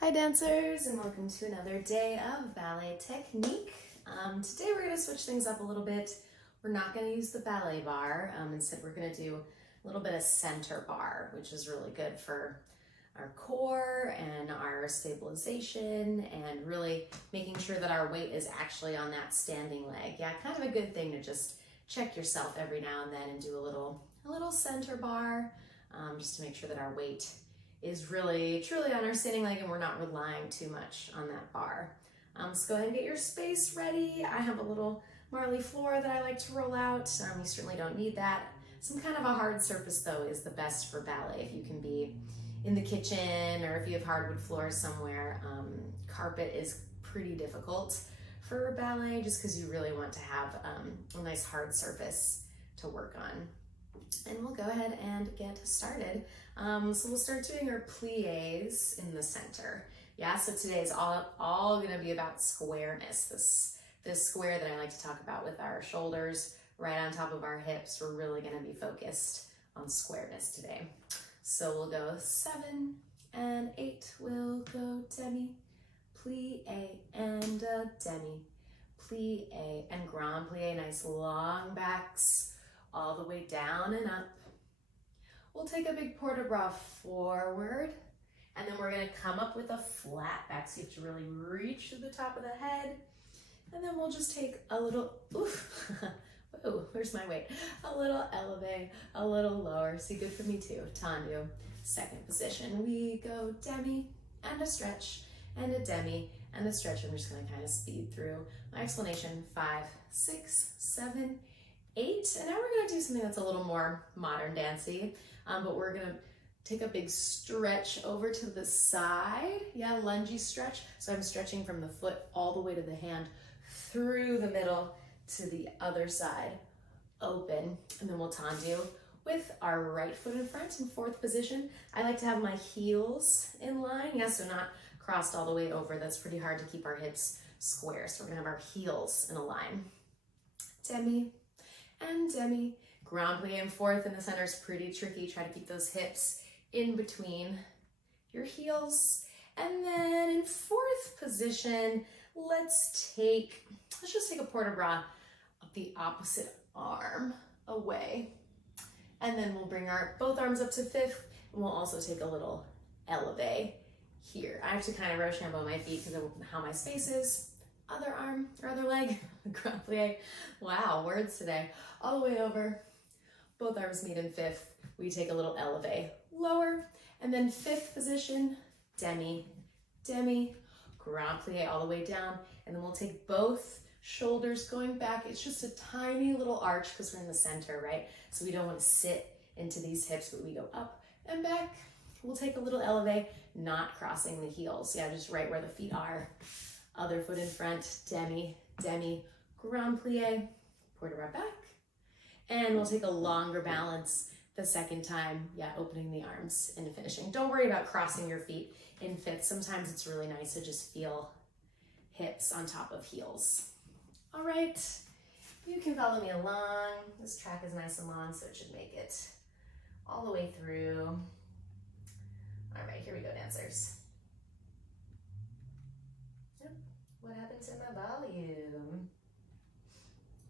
Hi dancers, and welcome to another day of Ballet Technique. Today we're going to switch things up a little bit. We're not going to use the ballet bar. Instead we're going to do a little bit of center bar, which is really good for our core and our stabilization and really making sure that our weight is actually on that standing leg. Yeah, kind of a good thing to just check yourself every now and then and do a little center bar just to make sure that our weight is really truly on our standing leg and we're not relying too much on that bar. So go ahead and get your space ready. I have a little marley floor that I like to roll out. You certainly don't need that. Some kind of a hard surface though is the best for ballet. If you can be in the kitchen or if you have hardwood floors somewhere, carpet is pretty difficult for ballet just because you really want to have a nice hard surface to work on. And we'll go ahead and get started. So we'll start doing our plies in the center. Yeah, so today is all gonna be about squareness. This square that I like to talk about with our shoulders right on top of our hips. We're really gonna be focused on squareness today. So we'll go 7 and 8. We'll go demi, plie, and demi, plie, and grand plie. Nice long backs all the way down and up. We'll take a big port de bras forward, and then we're gonna come up with a flat back. So you have to really reach to the top of the head. And then we'll just take a little, oof, oh, where's my weight? A little elevate, a little lower. See, good for me too. Tendu, second position. We go demi and a stretch and a demi and a stretch. I'm just gonna kind of speed through my explanation. 5, 6, 7, 8. And now we're gonna do something that's a little more modern dancey, but we're gonna take a big stretch over to the side. Yeah, lungy stretch. So I'm stretching from the foot all the way to the hand, through the middle to the other side, open. And then we'll tendu with our right foot in front in 4th position. I like to have my heels in line. Yeah, so not crossed all the way over. That's pretty hard to keep our hips square. So we're gonna have our heels in a line. Demi and demi. Grand plie in 4th in the center is pretty tricky. Try to keep those hips in between your heels. And then in 4th position, let's just take a port de bras of the opposite arm away. And then we'll bring our both arms up to 5th, and we'll also take a little elevate here. I have to kind of Rochambeau my feet because of how my space is. Other arm or other leg, grand plie. Wow, words today. All the way over, both arms meet in 5th. We take a little elevate, lower, and then 5th position, demi, demi, grand plie all the way down, and then we'll take both shoulders going back. It's just a tiny little arch because we're in the center, right? So we don't want to sit into these hips, but we go up and back. We'll take a little elevate, not crossing the heels. Yeah, just right where the feet are. Other foot in front, demi, demi, grand plie, port de bras back. And we'll take a longer balance the second time. Yeah, opening the arms and finishing. Don't worry about crossing your feet in 5th. Sometimes it's really nice to just feel hips on top of heels. All right, you can follow me along. This track is nice and long, so it should make it all the way through. All right, here we go, dancers. Yep. What happened to my volume?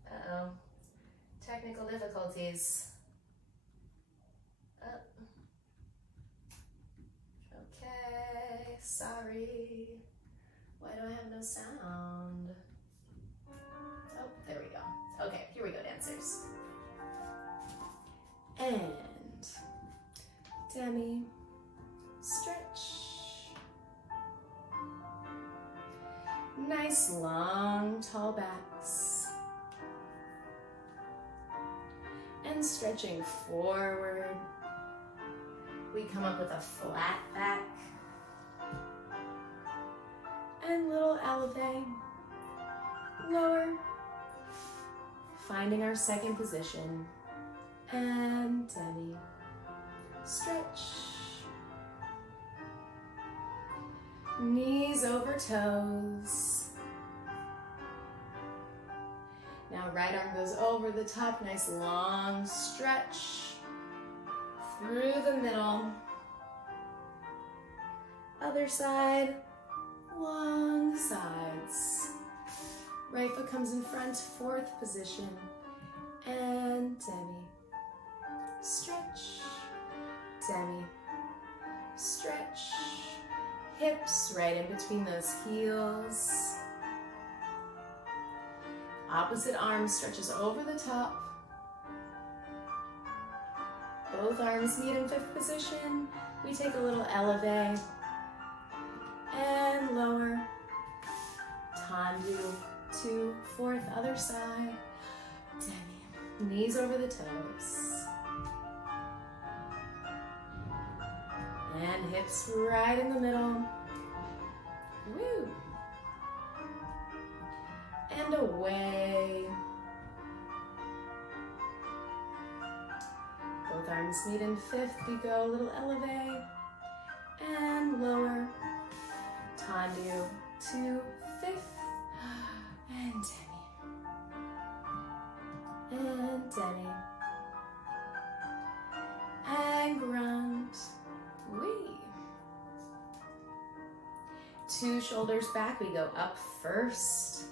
Uh-oh. Technical difficulties. Okay, sorry. Why do I have no sound? Oh, there we go. Okay, here we go, dancers. And demi, stretch. Nice, long, tall backs. And stretching forward. We come up with a flat back. And little elevate, lower, finding our 2nd position, and demi, stretch, knees over toes. Now right arm goes over the top, nice long stretch through the middle, other side, long sides. Right foot comes in front, fourth position, and demi. Stretch, demi, stretch. Hips right in between those heels. Opposite arm stretches over the top. Both arms meet in fifth position. We take a little elevate and lower. Tendu to fourth, other side. Demi. Knees over the toes. And hips right in the middle. Woo. And away. Both arms meet in fifth. We go a little elevate and lower. Tendu to fifth. And demi. And demi. And ground. Wee. Two shoulders back, we go up first.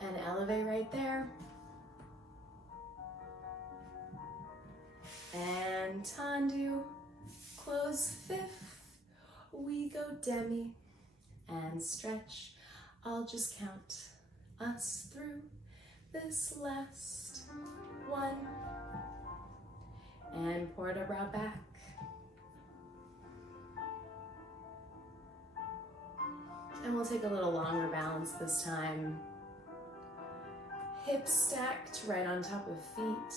And elevate right there. And tendu, close fifth. We go demi and stretch. I'll just count us through this last one. And port a brow back. And we'll take a little longer balance this time. Hips stacked right on top of feet.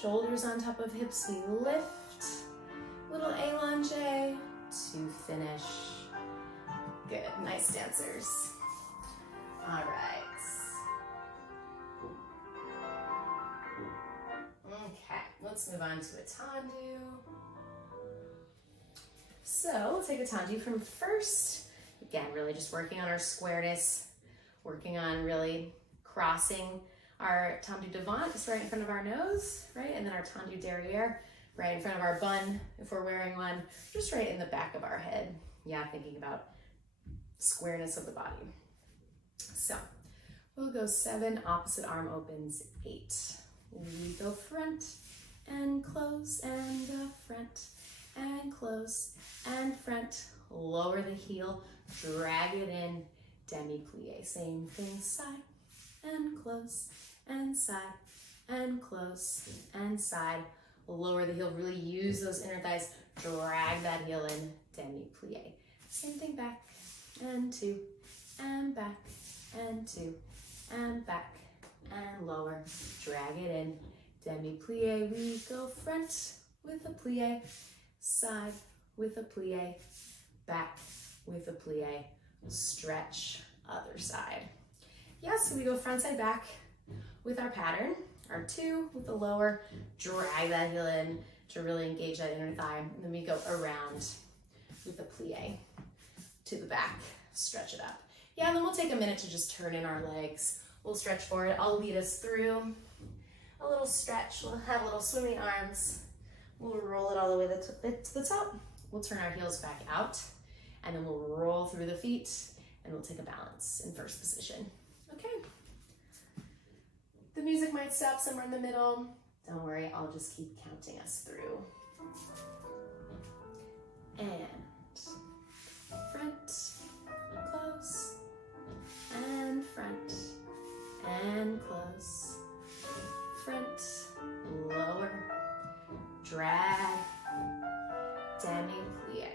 Shoulders on top of hips, we lift. Little allonge to finish. Good, nice dancers. All right. Okay, let's move on to a tendu. So we'll take a tendu from first. Again, really just working on our squareness, working on really crossing our tendu devant just right in front of our nose, right? And then our tendu derriere right in front of our bun, if we're wearing one, just right in the back of our head. Yeah, thinking about squareness of the body. So we'll go 7, opposite arm opens, 8. We go front and close and front and close and front. Lower the heel, drag it in, demi-plie. Same thing, side and close and side and close and side. Lower the heel, really use those inner thighs, drag that heel in, demi-plie. Same thing, back and 2 and back and 2 and back and lower, drag it in, demi-plie. We go front with a plie, side with a plie, back with a plie, stretch, other side. Yes, we go front side back with our pattern, our 2 with the lower, drag that heel in to really engage that inner thigh, and then we go around with the plie to the back, stretch it up. Yeah, and then we'll take a minute to just turn in our legs. We'll stretch forward. I'll lead us through a little stretch. We'll have little swimming arms. We'll roll it all the way to the top. We'll turn our heels back out, and then we'll roll through the feet, and we'll take a balance in first position. Okay. The music might stop somewhere in the middle. Don't worry, I'll just keep counting us through. And front, close, and front, and close, front, lower, drag, demi-plie.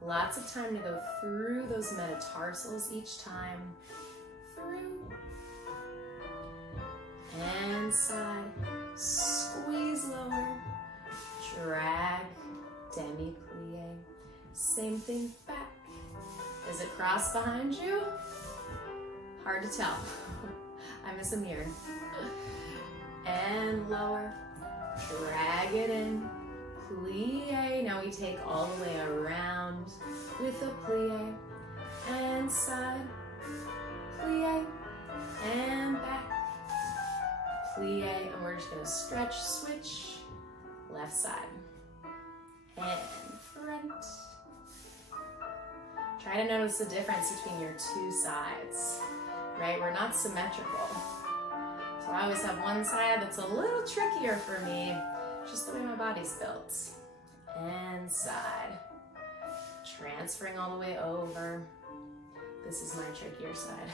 Lots of time to go through those metatarsals each time. Through, and side, squeeze lower, drag, demi-plie. Same thing back. Is it crossed behind you? Hard to tell. I miss a mirror. And lower, drag it in, plie. Now we take all the way around with a plie, and side, plie, and back, plie, and we're just gonna stretch, switch, left side. Try to notice the difference between your two sides, right? We're not symmetrical. So I always have one side that's a little trickier for me, just the way my body's built. And side. Transferring all the way over. This is my trickier side.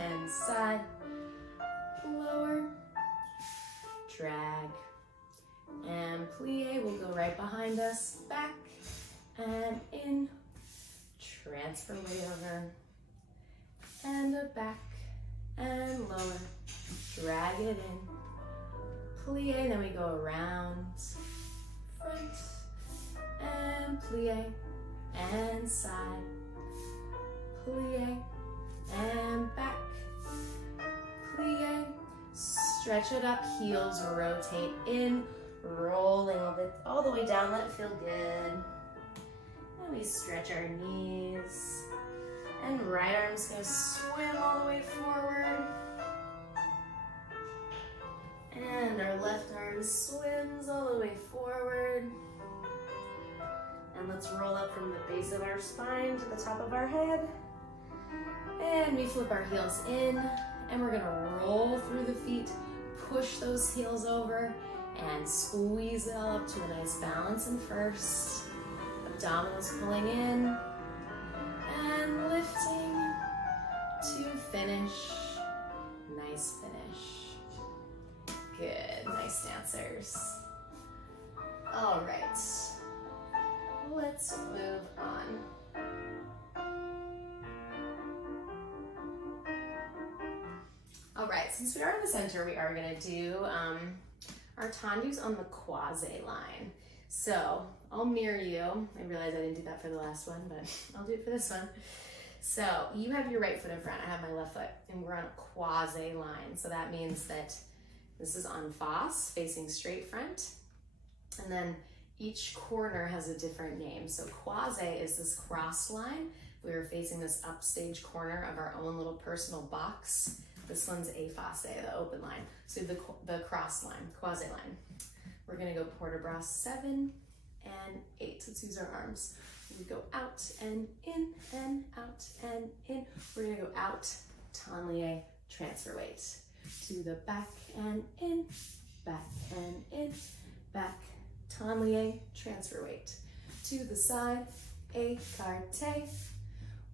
And side. Lower. Drag. And plie will go right behind us. Back and in. Transfer way over. And a back and lower. Drag it in. Plie, then we go around. Front and plie and side. Plie and back. Plie. Stretch it up, heels rotate in, rolling all the way down, let it feel good. And we stretch our knees. And right arm's gonna swim all the way forward. And our left arm swims all the way forward. And let's roll up from the base of our spine to the top of our head. And we flip our heels in, and we're gonna roll through the feet, push those heels over, and squeeze it all up to a nice balance in first. Abdominals pulling in, and lifting to finish. Nice finish. Good, nice dancers. All right, let's move on. All right, since we are in the center, we are gonna do our tendus on the quasi line. So I'll mirror you. I realize I didn't do that for the last one, but I'll do it for this one. So you have your right foot in front, I have my left foot, and we're on a quasi line. So that means that this is en face, facing straight front. And then each corner has a different name. So quasi is this cross line. We are facing this upstage corner of our own little personal box. This one's aphace, the open line. So the cross line, quasi line. We're gonna go port de bras 7 and 8. Let's use our arms. We go out and in and out and in. We're gonna go out, tablier, transfer weight. To the back and in, back and in, back, tablier, transfer weight. To the side, écarté.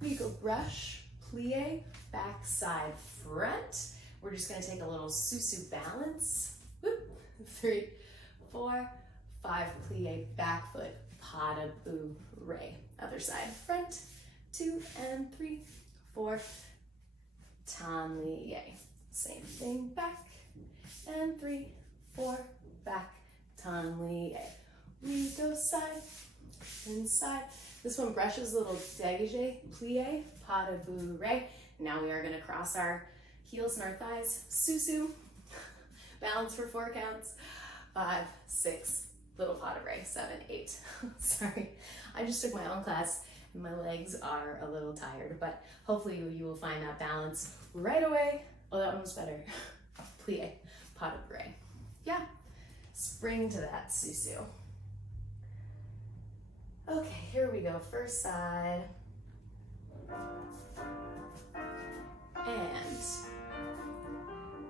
We go brush, plie, back, side, front. We're just gonna take a little susu balance. Whoop. 3, 4, 5, plie, back foot, pas de bourrée. Other side, front, 2 and 3, 4, tablier. Same thing, back, and 3, 4, back, tablier. We go side and side. This one brushes a little dégagé, plie, pas de bourrée. Now we are gonna cross our heels and our thighs, susu, balance for 4 counts, 5, 6, little pas de bourrée, 7, 8. Sorry, I just took my own class and my legs are a little tired, but hopefully you will find that balance right away. Oh, that one was better. Plie, pas de bourrée. Yeah, spring to that susu. Okay, here we go, first side.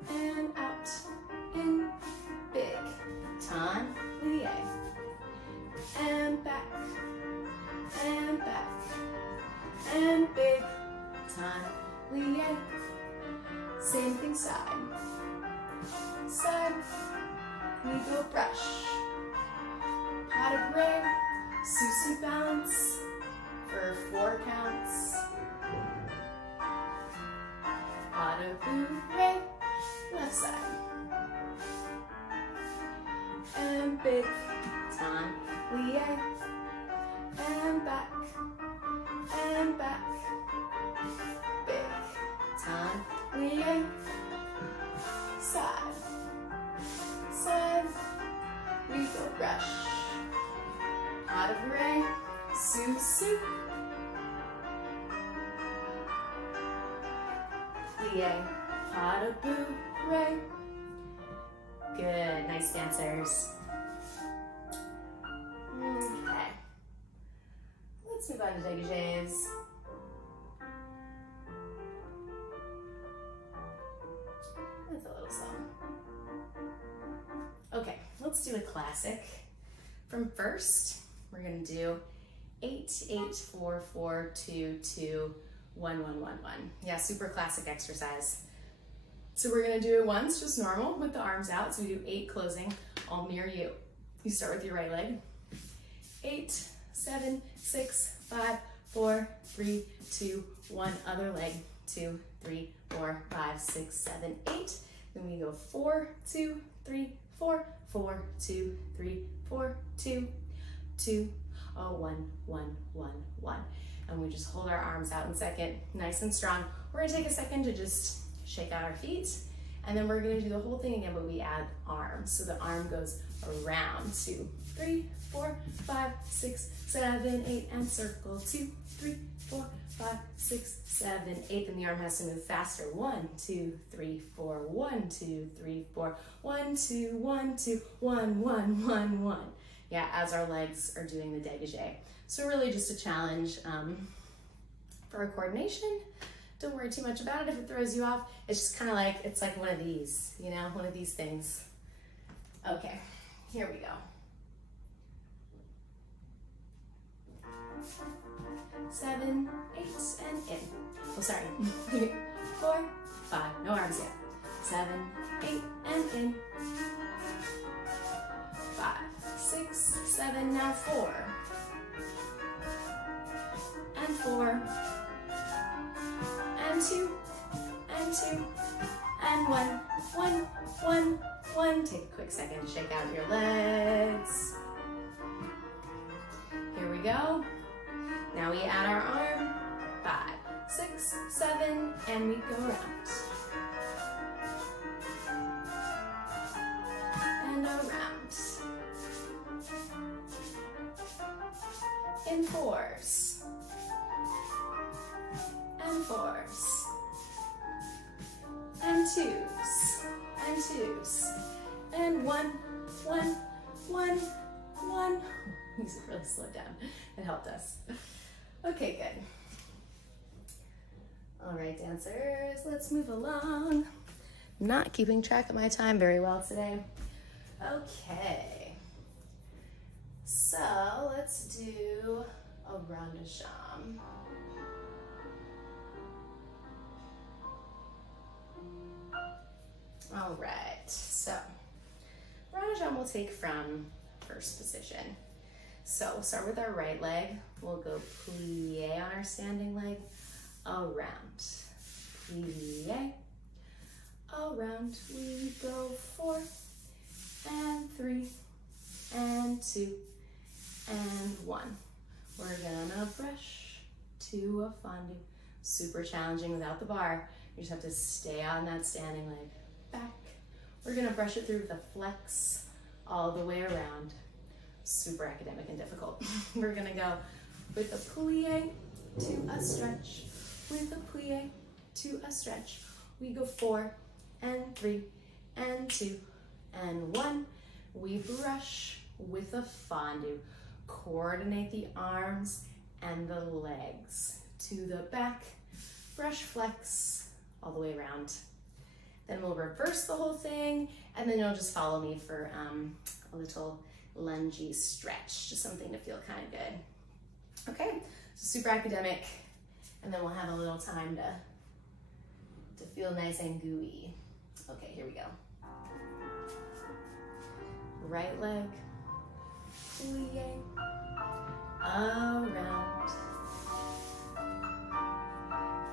And out, in, big, tablier. And back, and big, tablier. Same thing, side. Side, we go brush. Pas de bourrée, susu balance for 4 counts. Pas de bourrée, left side. And big, tablier. And back, big, tablier. Side, side, we go brush. Pas de bourrée, susu. Plie, pas de bourrée. Good, nice dancers. Okay. Let's move on to dégagés. do a classic from first. We're gonna do 8, 8, 4, 4, 2, 2, 1, 1, 1, 1. Yeah, super classic exercise. So we're gonna do it once, just normal, with the arms out. So we do 8 closing, all near you. You start with your right leg. 8, 7, 6, 5, 4, 3, 2, 1. Other leg. 2, 3, 4, 5, 6, 7, 8. Then we go 4, 2, 3, 4, 4, 2, 3, 4, 2, 2, 1, 1, 1, 1. And we just hold our arms out in second, nice and strong. We're gonna take a second to just shake out our feet, and then we're gonna do the whole thing again, but we add arms. So the arm goes around. 2, 3, 4, 5, 6, 7, 8, and circle. 2, 3, 4, 5, 6, 7, 8. Then the arm has to move faster. 1, 2, 3, 4. 1, 2, 3, 4. 1, 2, 1, 2, 1, 1, 1, 1. Yeah, as our legs are doing the dégagé. So really just a challenge for our coordination. Don't worry too much about it if it throws you off. It's just kind of like, it's like one of these, you know, one of these things. Okay, here we go. 7, 8, and in. Oh, sorry. 4, 5, no arms yet. 7, 8, and in. 5, 6, 7, now 4. And 4. And 2. And 2. And 1. 1, 1, 1. Take a quick second to shake out your legs. Here we go. Now we add our arm. 5, 6, 7, and we go around. And around. In 4s. And 4s. And 2s. And 2s. And 1, 1, 1, 1. Music really slowed down. It helped us. Okay, good. All right, dancers, let's move along. I'm not keeping track of my time very well today. Okay. So let's do a rond de jambe. All right, so rond de jambe we'll take from first position. So we'll start with our right leg. We'll go plie on our standing leg, around, plie, around. We go 4 and 3 and 2 and 1. We're gonna brush to a fondue. Super challenging without the bar. You just have to stay on that standing leg. Back. We're gonna brush it through with a flex all the way around. Super academic and difficult. We're gonna go with a plie to a stretch, with a plie to a stretch. We go 4 and 3 and 2 and 1. We brush with a fondue. Coordinate the arms and the legs to the back. Brush flex all the way around. Then we'll reverse the whole thing, and then you'll just follow me for a little lungy stretch, just something to feel kind of good. Okay, so super academic, and then we'll have a little time to feel nice and gooey. Okay, here we go. Right leg, plie, around.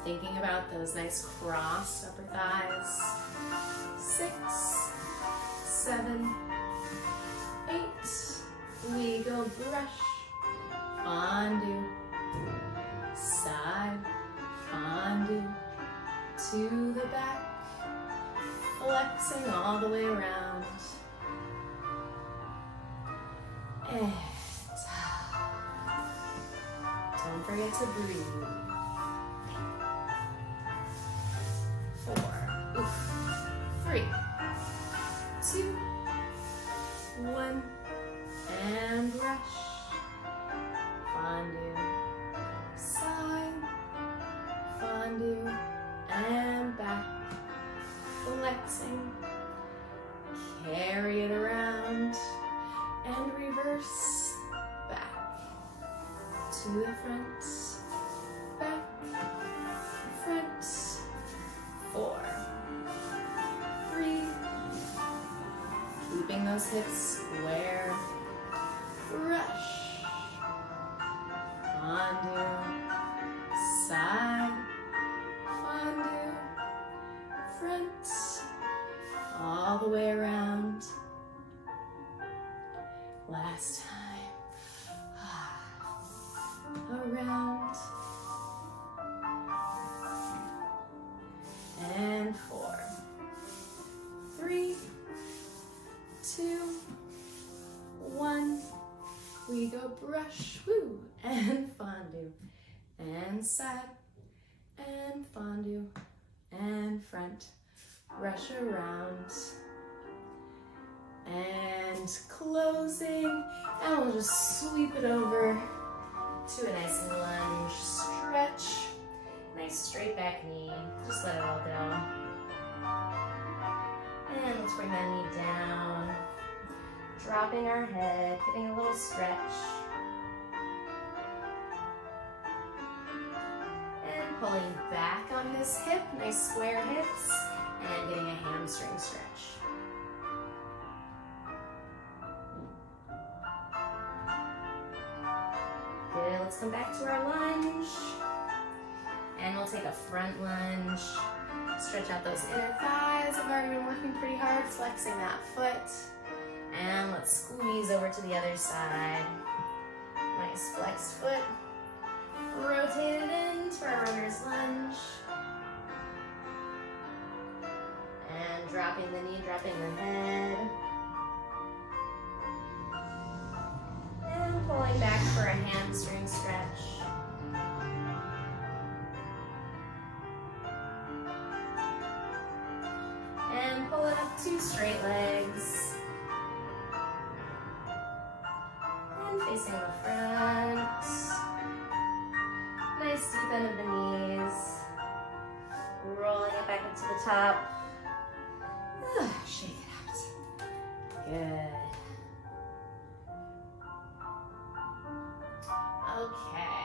Thinking about those nice crossed upper thighs. 6, 7, 8. We go brush, fondue, side, fondue, to the back, flexing all the way around. And don't forget to breathe. 4, 3, 2, 1, and brush, fondue, side, fondue, and back, flexing, carry it around, to the front, back, front, 4, 3, keeping those hips square, brush, undo, side, undo, front, all the way around. Last time. Around. And 4, 3, 2, 1. We go brush, woo, and fondue, and side, and fondue, and front, brush around, and closing, and we'll just sweep it over to a nice lunge stretch. Nice straight back knee. Just let it all go. And let's bring that knee down. Dropping our head, getting a little stretch. And pulling back on this hip, nice square hips, and getting a hamstring stretch. Good, let's come back to our lunge. And we'll take a front lunge. Stretch out those inner thighs. I've already been working pretty hard, flexing that foot. And let's squeeze over to the other side. Nice flexed foot. Rotate it into our runner's lunge. And dropping the knee, dropping the head. And pulling back for a hamstring stretch. And pull it up to straight legs. And facing the front. Nice deep end of the knees. Rolling it back up to the top. Shake it out. Good. Okay.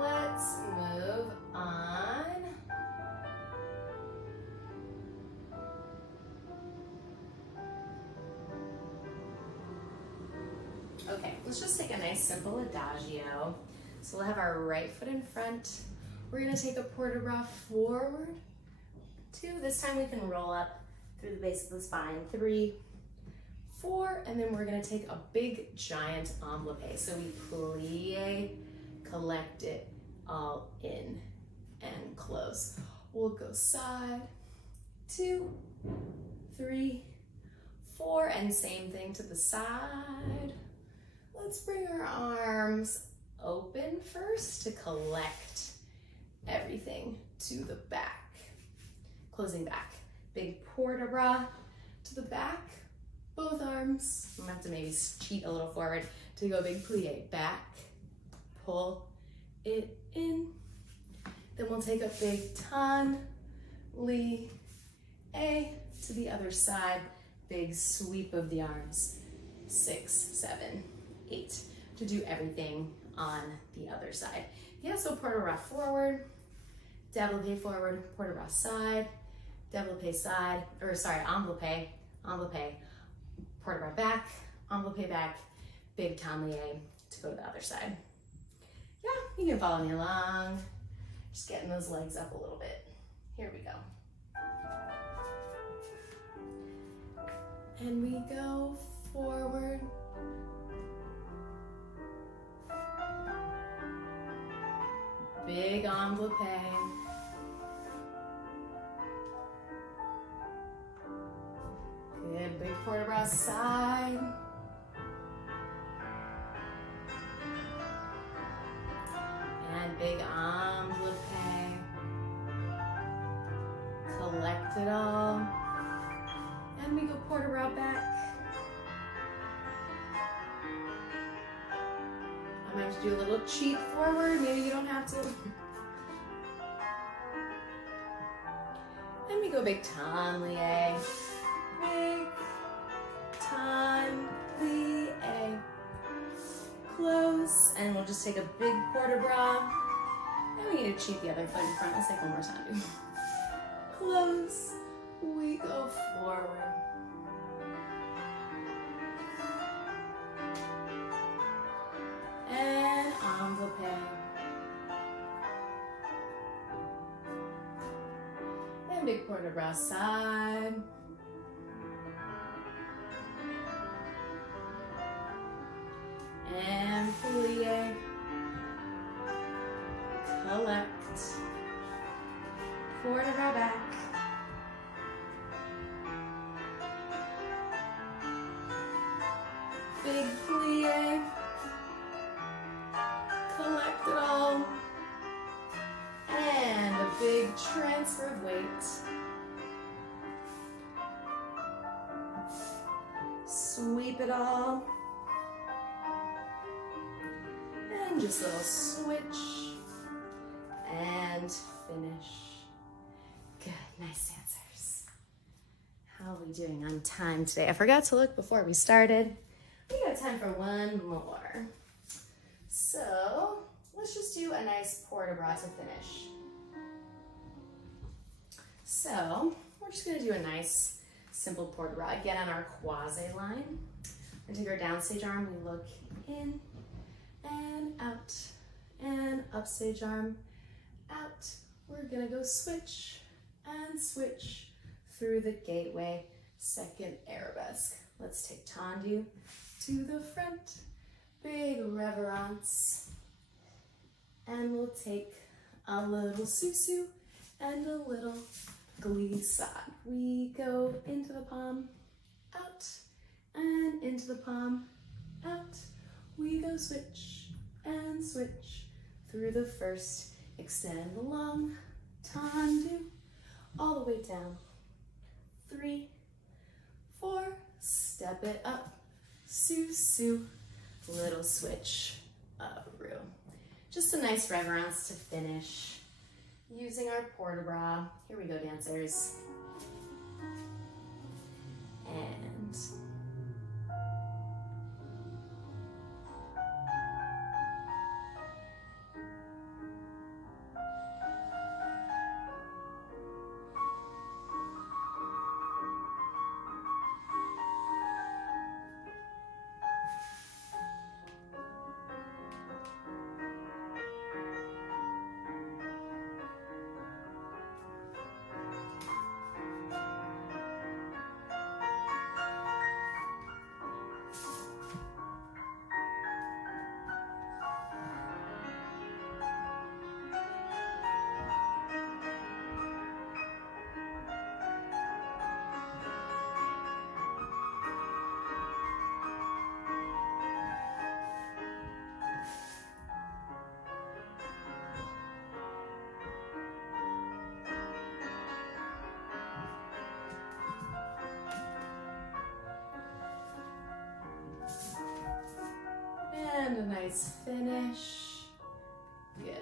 Let's move on. Okay, let's just take a nice simple adagio. So we'll have our right foot in front. We're gonna take a port de bras forward. 2, this time we can roll up through the base of the spine. 3, 4, and then we're gonna take a big giant envelope. So we plie, collect it all in and close. We'll go side, 2, 3, 4, and same thing to the side. Let's bring our arms open first to collect everything to the back. Closing back. Big port de bras to the back. Both arms. I'm gonna have to maybe cheat a little forward to go big plie. Back, pull it in. Then we'll take a big tan, li, a to the other side. Big sweep of the arms. 6, 7, 8 to do everything on the other side. Yeah, so port de bras forward, développé forward, port de bras side, développé side, or sorry, enveloppé, enveloppé, port de bras back, enveloppé back, big tablier to go to the other side. Yeah, you can follow me along. Just getting those legs up a little bit. Here we go. And we go forward. Big enveloppé. Good, big port de bras side. And big enveloppé. Collect it all. And we go port de bras back. I'm gonna have to do a little cheat forward. Maybe you don't have to. And we go big tablier. Big tablier. Close. close, and we'll just take a big port de bras, and we need to cheat the other foot in front. Let's take one more time. Close, we go forward. And envelope. And big port de bras side. And plie, collect, port de bras back, big plie, collect it all, and a big transfer of weight. Sweep it all. And just a little switch and finish. Good, nice dancers. How are we doing on time today? I forgot to look before we started. We got time for one more. So let's just do a nice port de bras to finish. So we're just gonna do a nice simple port de bras. Again, on our quasi line. We're gonna take our downstage arm, we look in and out, and upstage arm, out. We're gonna go switch and switch through the gateway, second arabesque. Let's take tendu to the front, big reverence, and we'll take a little susu and a little glissade. We go into the palm, out, and into the palm, out. We go switch and switch through the first, extend the long, tendu, all the way down. 3, 4, step it up, susu, little switch, roux. Just a nice reverence to finish using our port de bras. Here we go, dancers. And a nice finish. Good.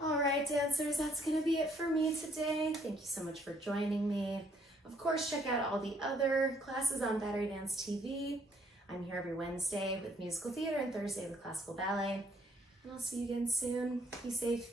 All right, dancers, that's gonna be it for me today. Thank you so much for joining me. Of course, check out all the other classes on Battery Dance TV. I'm here every Wednesday with musical theater and Thursday with classical ballet. And I'll see you again soon. Be safe.